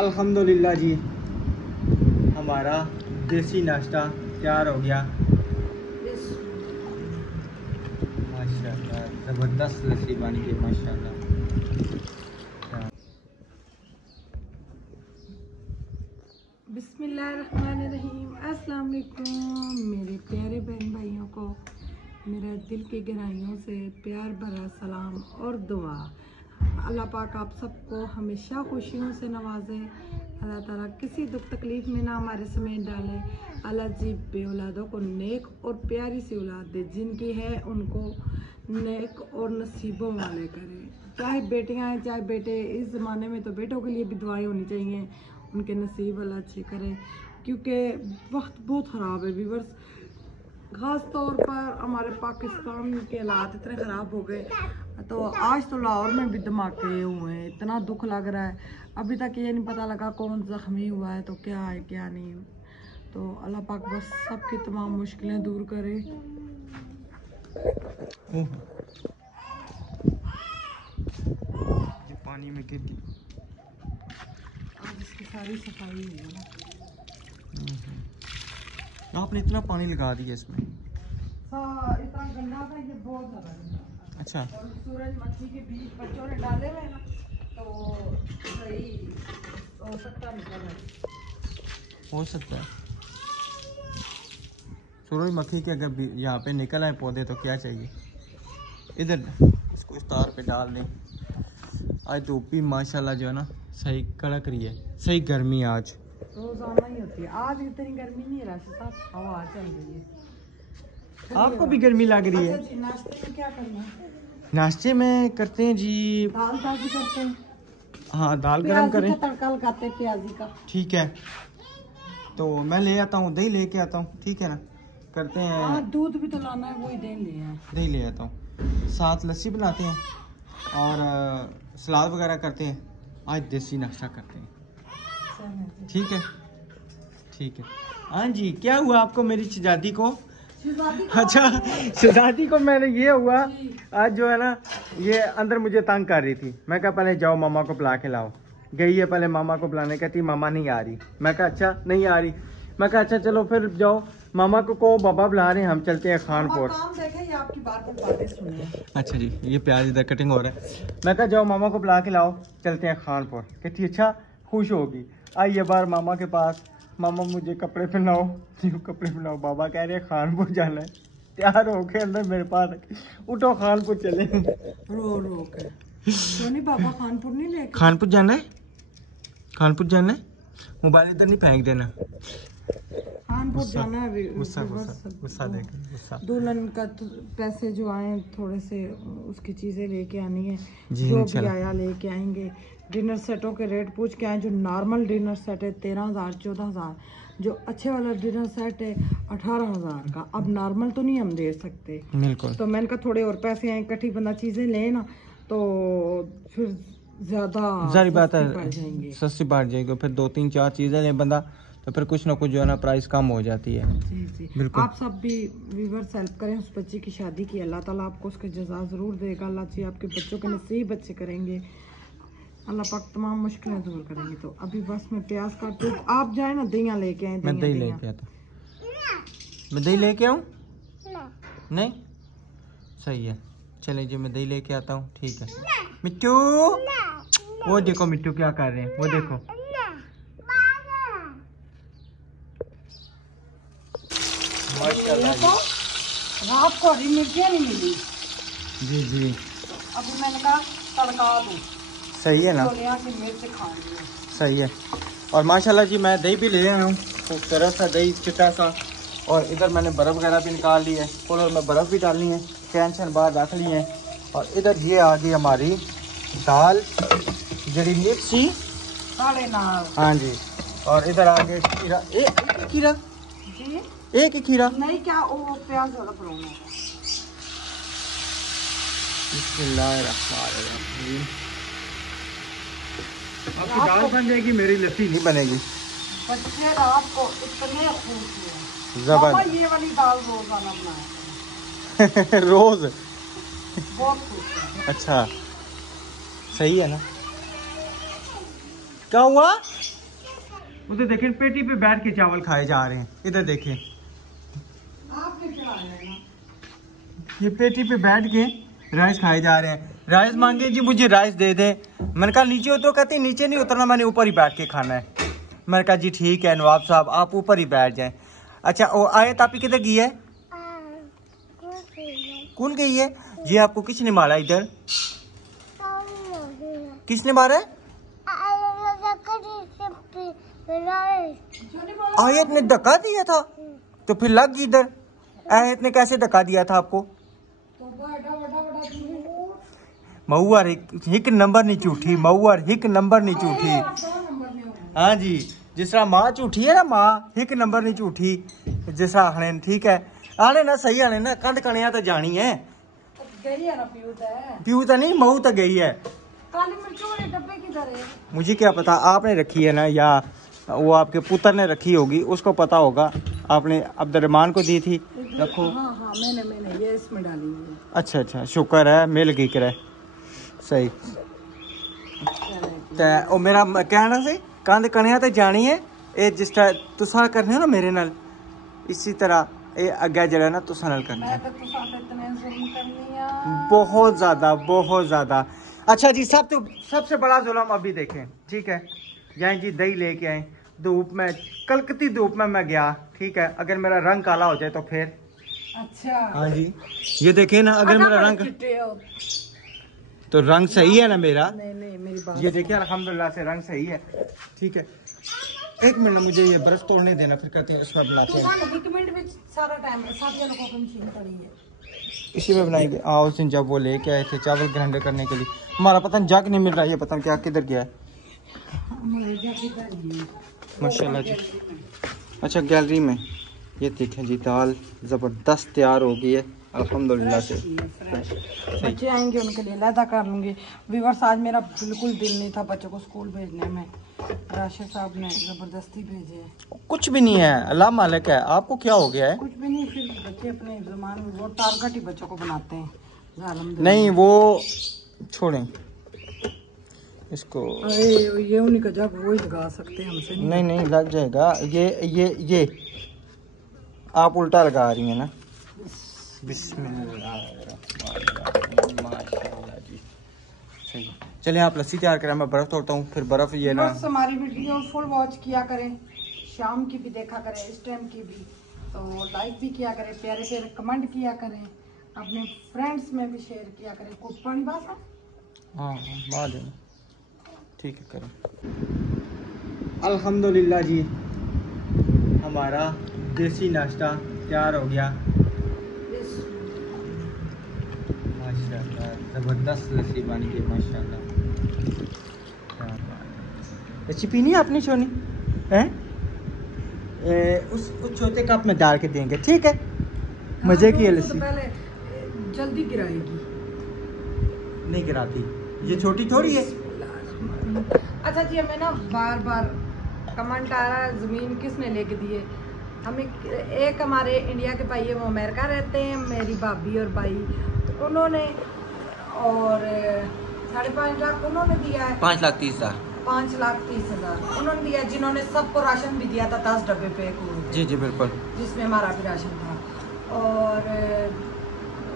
अल्हम्दुलिल्लाह जी, हमारा देसी नाश्ता तैयार हो गया। माशाल्लाह ज़बरदस्त लस्सी बन गई माशाल्लाह। बिस्मिल्लाहिर्रहमानिर्रहीम। अस्सलाम वालेकुम मेरे प्यारे बहन भाइयों को मेरा दिल की गहराइयों से प्यार भरा सलाम और दुआ। अल्लाह पाक आप सबको हमेशा खुशियों से नवाजे। अल्लाह ताला किसी दुख तकलीफ में ना हमारे समेत डाले। अल्लाह जी बे औलादों को नेक और प्यारी सी औलाद दे, जिनकी है उनको नेक और नसीबों वाले करे। चाहे बेटियां हैं चाहे बेटे, इस ज़माने में तो बेटों के लिए भी दुआएं होनी चाहिए, उनके नसीब अल्लाह अच्छे करे, क्योंकि वक्त बहुत ख़राब है व्यूअर्स। ख़ास तौर पर हमारे पाकिस्तान के हालात इतने ख़राब हो गए, तो आज तो लाहौर में भी धमाके हुए हैं, इतना दुख लग रहा है। अभी तक ये नहीं पता लगा कौन ज़ख्मी हुआ है, तो क्या है क्या नहीं। तो अल्लाह पाक बस सबकी तमाम मुश्किलें दूर करे। ये पानी में गिर गई। आज इसकी सारी सफाई हुई है ना। आपने इतना पानी लगा दिया इसमें? इतना गंदा था, ये बहुत ज़्यादा गंदा। अच्छा। और सूरजमुखी के बीज बच्चों ने डाले हुए ना, तो सही हो सकता निकल है। हो सकता है सूरजमुखी के अगर यहाँ पे निकल आए पौधे तो क्या चाहिए। इधर इसको इस तार पे डाल दें। आज धूप भी माशाल्लाह जो है ना सही कड़क रही है, सही गर्मी आज रोजाना ही होती है। आज इतनी गर्मी नहीं है, साथ हवा चल रही है। आपको भी गर्मी लग रही है? अच्छा जी, नाश्ते में क्या करना है? नाश्ते में करते हैं जी दाल ताज़ी करते हैं। हाँ, दाल गरम करें। तड़का लगाते हैं प्याजी का। ठीक है, तो मैं ले आता हूँ, दही लेके आता हूँ, ठीक है ना। करते हैं। दूध भी तो लाना है, वही दही ले आए। दही ले आता हूँ, साथ लस्सी बनाते हैं और सलाद वगैरह करते हैं। आज देसी नाश्ता करते हैं, ठीक है? ठीक है। हाँ जी, क्या हुआ आपको मेरी शहजादी को? अच्छा, शहजादी को मैंने ये हुआ आज जो है ना, ये अंदर मुझे तंग कर रही थी। मैं कहा पहले जाओ मामा को बुला के लाओ। गई है पहले मामा को बुलाने, कहती मामा नहीं आ रही। मैं कहा अच्छा नहीं आ रही। मैं कहा अच्छा चलो फिर जाओ मामा को बाबा बुला रहे हैं, हम चलते हैं खानपुर। आपकी बातें सुनिए। अच्छा जी, ये प्याज इधर कटिंग हो रहा है। मैं कहा जाओ मामा को बुला के लाओ, चलते हैं खानपुर। कहती अच्छा, खुश होगी। आई ये बार मामा के पास, मामा मुझे कपड़े पहनाओ, न्यू कपड़े पहनाओ। बाबा कह रहे हैं खानपुर जाना है। तैयार होके अंदर मेरे पास, उठो खानपुर चले। रो के तो नहीं, बाबा खानपुर नहीं लेके। खानपुर जाना है, खानपुर जाना है। मोबाइल इधर नहीं फेंक देना। खानपुर जाना है। गुस्सा गुस्सा। दुल्हन का पैसे जो आए थोड़े से, उसकी चीजें लेके आनी है। जी, जो भी आया लेके आएंगे। डिनर सेटों के रेट पूछ के आए। जो नॉर्मल डिनर सेट है 13,000 14,000, जो अच्छे वाला डिनर सेट है 18,000 का। अब नॉर्मल तो नहीं हम दे सकते, बिल्कुल। तो मैंने कहा थोड़े और पैसे आए, इकट्ठी बंदा चीजें ले ना, तो फिर ज्यादा सारी बात है, सस्ती बढ़ जाएगी। फिर 2 3 4 चीजें ले बंदा, तो फिर कुछ ना कुछ जो है ना प्राइस कम हो जाती है। जी जी, बिल्कुल। आप सब भी व्यूअर्स हेल्प करें उस बच्चे की शादी की। अल्लाह ताला आपको उसके जज़ा ज़रूर देगा। अल्लाह जी आपके बच्चों के नसीब अच्छे करेंगे। अल्लाह पाक तमाम मुश्किलें दूर करेंगे। तो अभी बस मैं प्याज काट दूँ, आप जाए ना दही लेके आए। मैं दही लेके आता हूँ। मैं दही लेके आऊँ? नहीं, सही है, चले जी मैं दही लेके आता हूँ। ठीक है मिट्टू, वो देखो मिट्टू क्या कर रहे हैं, वो देखो। रात को हरी मिर्चियाँ नहीं मिली। जी जी, अभी मैंने कहा तड़का दूँ। सही है ना, मिर्च खानी है। सही है। और माशाल्लाह जी मैं दही भी ले आया हूँ, खूबसूरत सा दही चिट्टा सा। और इधर मैंने बर्फ़ वगैरह भी निकाल ली है, कूलर में बर्फ़ भी डालनी है, टेंशन बाहर रख ली है। और इधर ये आ गई हमारी दाल जड़ी मिर्ची। हाँ जी, और इधर आ गए खीरा। एक खीरा जी, एक ही खीरा नहीं, क्या वो प्याज ज़्यादा पड़ेगा। बिस्मिल्लाहिर्रहमानिर्रहीम। आपकी दाल बन जाएगी, मेरी लस्सी नहीं बनेगी। बच्चे रात को इतने खुश हुए, जबरदस्त। ये वाली दाल रोजाना बनाया रोज बहुत खुश है। अच्छा, सही है ना। क्या हुआ? उधर देखें पेटी पे बैठ के चावल खाए जा रहे हैं। इधर देखें ये पेटी पे बैठ के राइस खाए जा रहे हैं। राइस मांगे जी मुझे राइस दे दे। मैंने कहा नीचे उतरो, कहते नीचे नहीं उतरना, मैंने ऊपर ही बैठ के खाना है। मैंने कहा जी ठीक है नवाब साहब आप ऊपर ही बैठ जाएं। अच्छा वो आयत आपकी किधर गई है? कौन गई है जी? आपको किसने मारा इधर? किसने मारा है? आयत ने धक्का दिया था तो फिर लग गई इधर। आयत ने कैसे धक्का दिया था आपको? मऊर एक नंबर नहीं झूठी, मऊर एक नंबर नहीं झूठी। हाँ जी जिस तरह माँ झूठी है ना, माँ एक नंबर नहीं झूठी जिस तरह आने। ठीक है आने ना सही आने ना, कंध कनिया तो जानी है। पीऊ तो नहीं मऊ तो गई है। काली मिर्चों वाले डब्बे किधर है? मुझे क्या पता, आपने रखी है ना या वो आपके पुत्र ने रखी होगी, उसको पता होगा। आपने अब्दुर्रहमान को दी थी, रखो। हाँ मैंने ये इसमें डाली है। अच्छा शुक्र है मिल गई करे सही। तो मेरा कहना से कंध कनिया तो जानी है। ये जिस तरह तुसा करने हो ना मेरे नाल, इसी तरह ये अगे जरा ना तुसा नाल करना है। बहुत ज्यादा। अच्छा जी सबसे बड़ा जुल्म अभी देखें। ठीक है जाए जी दही लेके आए, धूप में कलकती धूप में मैं गया। ठीक है अगर मेरा रंग काला हो जाए तो फिर? अच्छा हाँ जी ये देखे ना, अगर मेरा रंग तो रंग सही है ना मेरा? नहीं मेरी बात ये देखिए अल्हम्दुलिल्लाह से रंग सही है। ठीक है एक मिनट मुझे ये बर्फ तोड़ने देना, फिर कहते हैं इसमें बनाते हैं। सारा टाइम मशीन पड़ी है इसी में बनाएंगे। उस दिन जब वो लेके आए थे चावल ग्राइंडर करने के लिए, हमारा पता नहीं जग नहीं मिल रहा है, ये पता नहीं क्या किधर गया है। माशाल्लाह जी। अच्छा गैलरी में ये देखें जी दाल ज़बरदस्त तैयार हो गई है अल्हम्दुलिल्लाह से। बच्चे आएंगे उनके लिए लैदा कर लूँगी। व्यूअर्स आज मेरा बिल्कुल दिल नहीं था बच्चों को स्कूल भेजने में, राशिद साहब ने ज़बरदस्ती भेजे है। कुछ भी नहीं है अल्लाह मालिक है। आपको क्या हो गया है? कुछ भी नहीं, फिर बच्चे अपने ज़मान में वो टारगेट ही बच्चों को बनाते हैं। नहीं वो छोड़ें इसको, ये उन्हीं का जब वो ही लगा सकते हैं हमसे नहीं लग जाएगा। ये आप उल्टा लगा रही हैं ना। बिस्मिल्लाह माशाल्लाह जी सही। चलिए आप लस्सी तैयार करें, मैं बर्फ तोड़ता हूँ फिर बर्फ ये ना। हमारी वीडियो फुल वॉच किया करें, शाम की भी देखा करें, इस टाइम की भी, तो लाइक भी किया करें, प्यारे प्यारे कमेंट किया करें, अपने फ्रेंड्स में भी शेयर किया करें। कुछ पानी बात है हाँ बाद में ठीक है करें। अल्हम्दुलिल्लाह जी हमारा देसी नाश्ता तैयार हो गया। माशाल्लाह ज़बरदस्त लस्सी बन गई माशाल्लाह। लस्सी पीनी है आपने सोनी है? उस छोटे कप में डाल के देंगे ठीक है। मज़े की है लस्सी। पहले जल्दी गिराएगी, नहीं गिराती, ये छोटी थोड़ी है। अच्छा जी हमें ना बार बार कमेंट आ रहा है ज़मीन किसने लेके दी है। हमें एक हमारे इंडिया के भाई है वो अमेरिका रहते हैं, मेरी भाभी और भाई, तो उन्होंने और 5.5 लाख उन्होंने दिया है। 5,30,000 5,30,000 उन्होंने दिया, जिन्होंने सबको राशन भी दिया था 10 डब्बे पे। जी बिल्कुल, जिसमें हमारा भी राशन था और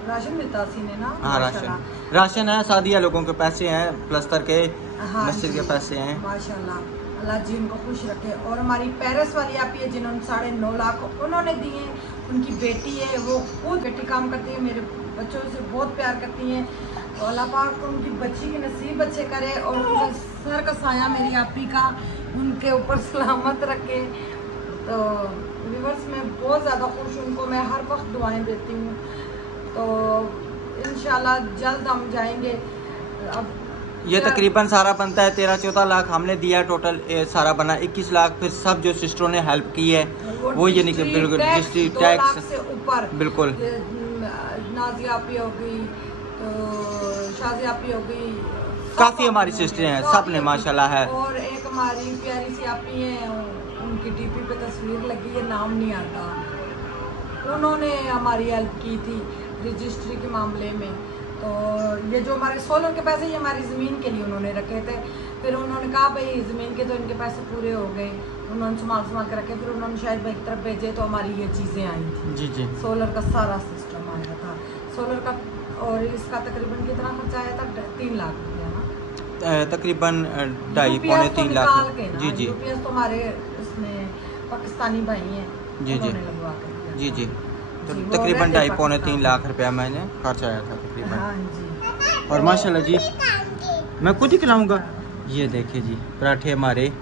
राशन देता सीने ना। हाँ राशन है, सादिया लोगों के पैसे हैं, प्लस्तर के मस्जिद के पैसे हैं। माशाल्लाह अल्लाह जी उनको खुश रखे। और हमारी पेरिस वाली आपी है जिन्होंने 9.5 लाख उन्होंने दिए। उनकी बेटी है, वो खुद बेटी काम करती है, मेरे बच्चों से बहुत प्यार करती हैं। तो अल्लाह पाक उनकी बच्ची के नसीब अच्छे करे और उनके सर का साया मेरी आपी का उनके ऊपर सलामत रखे। तो व्यूअर्स मैं बहुत ज़्यादा खुश हूँ, उनको मैं हर वक्त दुआएं देती हूँ। तो इंशाल्लाह जल्द हम जाएंगे। अब ये तकरीबन सारा बनता है 13-14 लाख हमने दिया टोटल, सारा बना 21 लाख। फिर सब जो सिस्टरों ने हेल्प की है वो ये नहीं बिल्कुल रजिस्ट्री टैक्स से ऊपर बिल्कुल। नाजिया आपी हो गई, तो शाजिया आपी हो गई, काफ़ी हमारी सिस्टरें हैं, सब ने माशाल्लाह है। और एक हमारी प्यारी सी आपी है, उनकी डीपी पे तस्वीर लगी है, नाम नहीं आता, उन्होंने हमारी हेल्प की थी रजिस्ट्री के मामले में। तो ये जो हमारे सोलर के पैसे ये हमारी ज़मीन के लिए उन्होंने रखे थे। फिर उन्होंने कहा भाई ज़मीन के तो इनके पैसे पूरे हो गए, उन्होंने संभाल के रखे। फिर उन्होंने शायद भाई तरफ भेजे तो हमारी ये चीज़ें आई थी। जी जी। सोलर का सारा सिस्टम आया था सोलर का, और इसका तकरीबन कितना खर्चा आया था? 3 लाख रुपया ना, तकरीबन 2.5-3 लाख। जी जी। यूपीएस तो हमारे इसमें पाकिस्तानी भाई हैं जी जी लगवा कर। जी जी। तो तकरीबन 2.5-3 लाख रुपया मैंने खर्च आया था तकरीबन। हाँ जी। और माशाल्लाह जी मैं खुद ही खिलाऊंगा। ये देखिए जी पराठे हमारे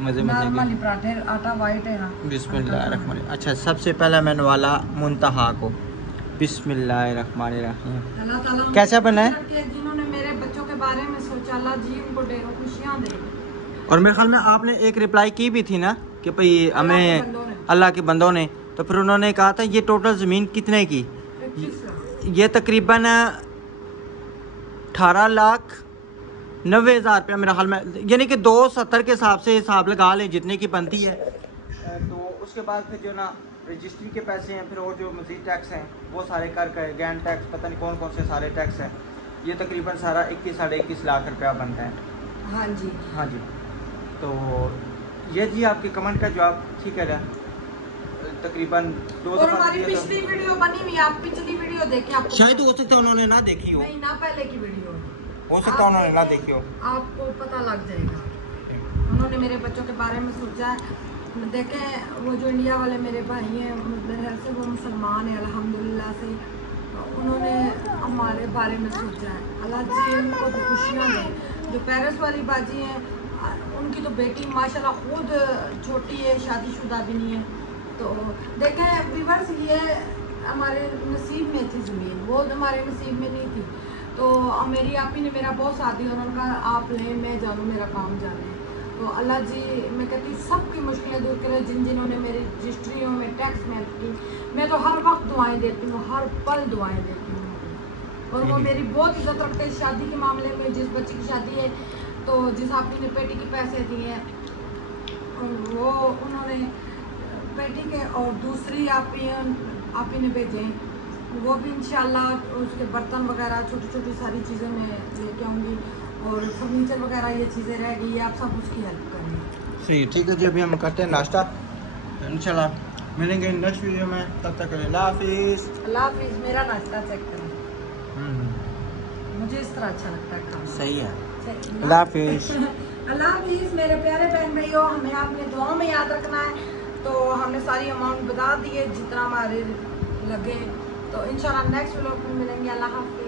मज़े नॉर्मली पराठे, आटा वाइट है ना। बिस्मिल्लाहिर्रहमानिर्रहीम। अच्छा सबसे पहला मैंने वाला मुंतहा को बिस्मिल्लाहिर्रहमानिर्रहीम। अल्लाह ताला कैसा बना है? जिन्होंने मेरे बच्चों के बारे में सोचा, अल्लाह जी उनको ढेरों खुशियाँ दे। और मेरे ख्याल में आपने एक रिप्लाई की भी थी ना कि भाई हमें अल्लाह के बंदों ने, तो फिर उन्होंने कहा था ये टोटल ज़मीन कितने की? ये तकरीबन 18,90,000 रुपया मेरा ख्याल में, यानी कि 270 के हिसाब से हिसाब लगा लें जितने की बनती है। तो उसके बाद फिर जो ना रजिस्ट्री के पैसे हैं, फिर और जो मज़ीद टैक्स हैं वो सारे कर गैन टैक्स, पता नहीं कौन कौन से सारे टैक्स हैं, ये तकरीबन सारा 21-21.5 लाख रुपया बनता है। हाँ जी हाँ जी। तो ये जी आपके कमेंट का जवाब ठीक है ना, तकरीबन 2 और हमारी पिछली वीडियो बनी हुई है, आप पिछली वीडियो देखें, आपको शायद हो सकता है उन्होंने ना देखी हो, नहीं ना पहले की वीडियो हो सकता है उन्होंने ना देखी हो, आपको पता लग जाएगा। उन्होंने मेरे बच्चों के बारे में सोचा है। देखें वो जो इंडिया वाले मेरे भाई हैं, मेरे घर से वो मुसलमान है अल्हम्दुलिल्लाह से, उन्होंने हमारे बारे में सोचा है। अल्लाह जी उनको तो खुशियाँ दें। जो पेरिस वाली बाजी हैं उनकी तो बेटी माशाल्लाह खुद छोटी है, शादीशुदा भी नहीं है। तो देखें व्यूअर्स, ये हमारे नसीब में थी ज़मीन, वो हमारे नसीब में नहीं थी। तो मेरी आपी ने मेरा बहुत साथ दिया, उन्होंने कहा आप लें मैं जानूँ, मेरा काम जाने। तो अल्लाह जी मैं कहती सबकी मुश्किलें दूर करें, जिन्होंने मेरी रजिस्ट्रियों में टैक्स में हेल्प की। मैं तो हर वक्त दुआएं देती हूँ, हर पल दुआएं देती हूँ। और वो मेरी बहुत इज्जत रखते हैं शादी के मामले में। जिस बच्ची की शादी है तो जिस आपी ने पेटी के पैसे दिए हैं वो उन्होंने पेटी के, और दूसरी आपी ने भेजे वो भी इंशाल्लाह उसके बर्तन वगैरह छोटी छोटी सारी चीज़ें मैं लेके आऊँगी, और फर्नीचर वगैरह ये चीज़ें रह गई, आप सब उसकी हेल्प करेंगे। सही ठीक है जी। अभी हम करते हैं नाश्ता, इंशाल्लाह मिलेंगे नेक्स्ट वीडियो में, तब तक अल्लाह हाफिज़। अल्लाह हाफिज़। मेरा नाश्ता चेक करें, मुझे इस तरह अच्छा लगता है खाना। सही है। अल्लाह हाफिज़। अल्लाह हाफिज़। मेरे प्यारे बहन भाइयों, हमें आपने दुआ में याद रखना है। तो हमने सारी अमाउंट बता दी है जितना हमारे लगे। तो इंशाल्लाह नेक्स्ट व्लॉग में मिलेंगे। अल्लाह हाफिज़।